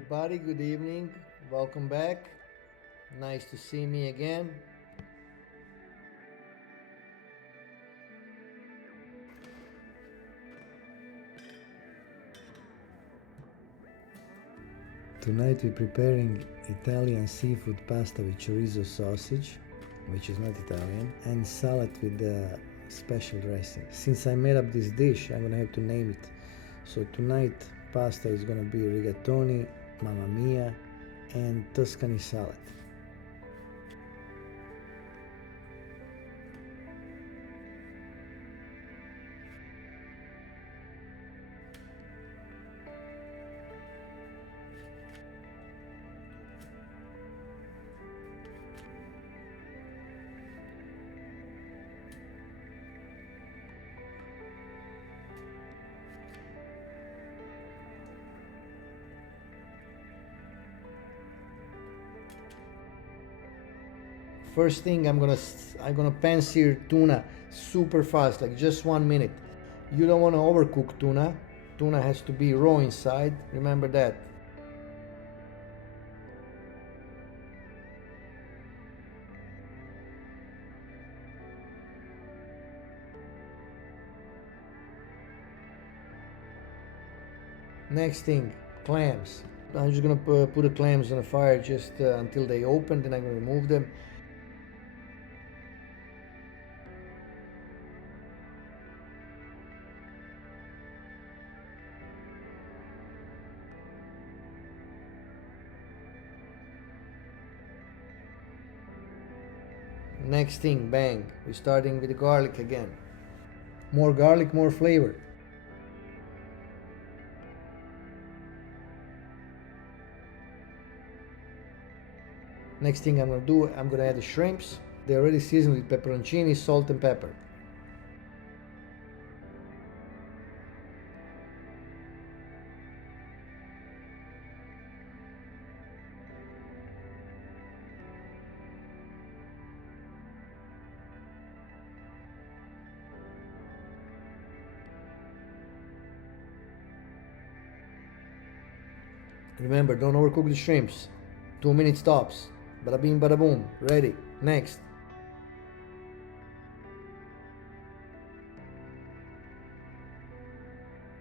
everybody, good evening. Welcome back. Nice to see me again. Tonight we're preparing Italian seafood pasta with chorizo sausage, which is not Italian, and salad with a special dressing. Since I made up this dish, I'm gonna have to name it. So tonight pasta is gonna be rigatoni, mamma mia, and Tuscany salad. First thing, I'm gonna pan sear tuna super fast, like just 1 minute. You don't want to overcook tuna. Tuna has to be raw inside. Remember that. Next thing, clams. I'm just gonna put the clams on the fire just until they open. Then I'm gonna remove them. Next thing, bang, we're starting with the garlic again. More garlic, more flavor. Next thing I'm gonna do, I'm gonna add the shrimps. They're already seasoned with pepperoncini, salt and pepper. Remember, don't overcook the shrimps. 2 minutes tops. Bada bing, bada boom. Ready. Next.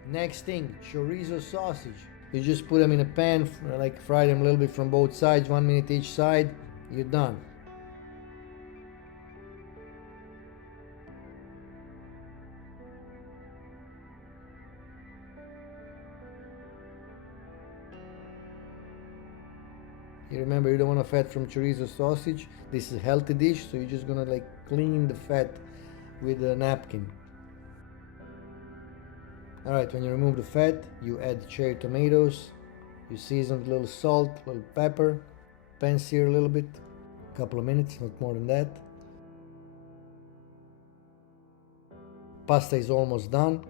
Next thing, chorizo sausage. You just put them in a pan, like fry them a little bit from both sides, 1 minute each side. You're done. You remember, you don't want to fat from chorizo sausage. This is a healthy dish, so you're just gonna like clean the fat with a napkin. Alright, when you remove the fat, you add cherry tomatoes. You season with a little salt, a little pepper, pan sear a little bit, a couple of minutes, not more than that. Pasta is almost done.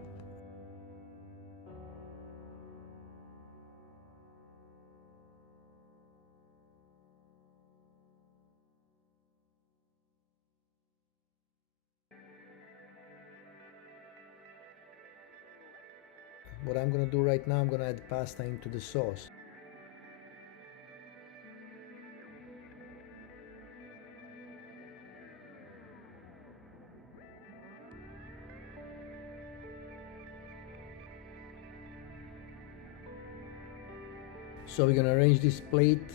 What I'm gonna do right now, I'm gonna add pasta into the sauce. So we're gonna arrange this plate.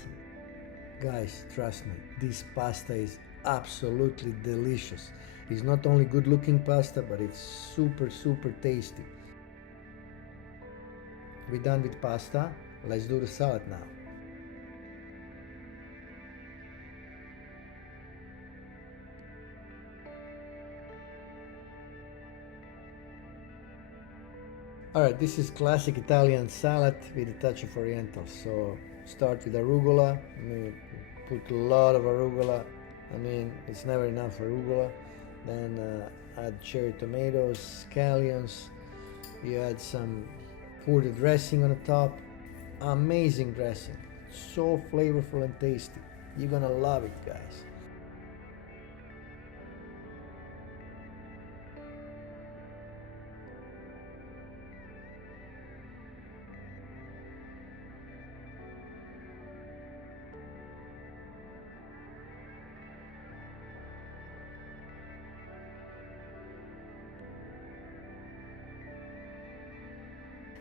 Guys, trust me, this pasta is absolutely delicious. It's not only good looking pasta, but it's super tasty. We're done with pasta. Let's do the salad now. Alright, this is classic Italian salad with a touch of oriental. So start with arugula. Put a lot of arugula. It's never enough arugula. Then add cherry tomatoes, scallions. You add some, pour the dressing on the top. Amazing dressing. So flavorful and tasty. You're gonna love it, guys.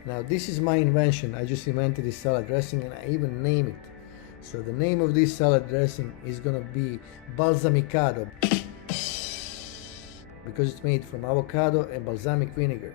Now this is my invention. I just invented this salad dressing and I even name it. So the name of this salad dressing is gonna be balsamikado because it's made from avocado and balsamic vinegar.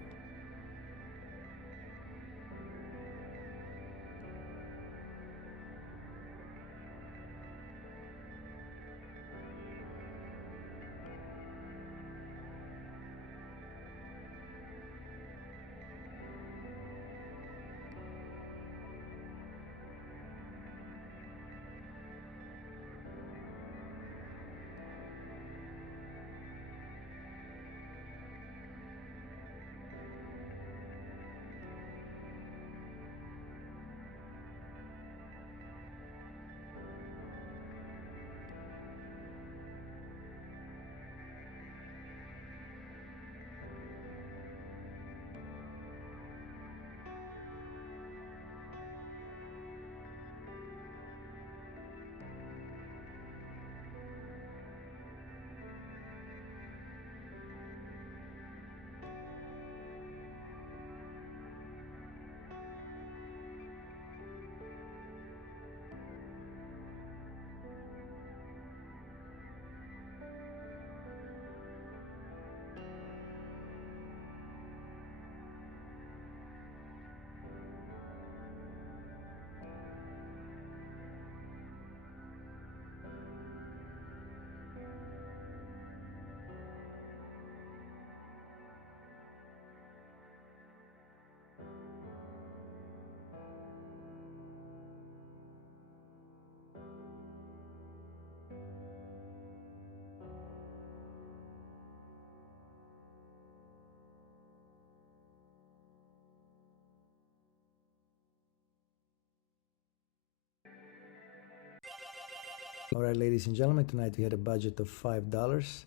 All right, ladies and gentlemen, tonight we had a budget of $5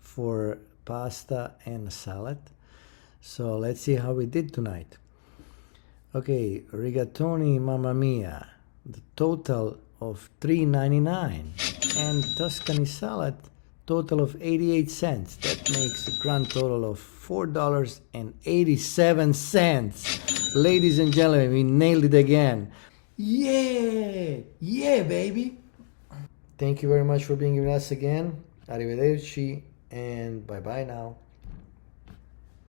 for pasta and salad. So let's see how we did tonight. Okay, rigatoni, mamma mia, the total of $3.99, and Tuscany salad, total of 88 cents. That makes a grand total of $4.87. Ladies and gentlemen, we nailed it again. Yeah, yeah, baby. Thank you very much for being with us again. Arrivederci and bye bye now.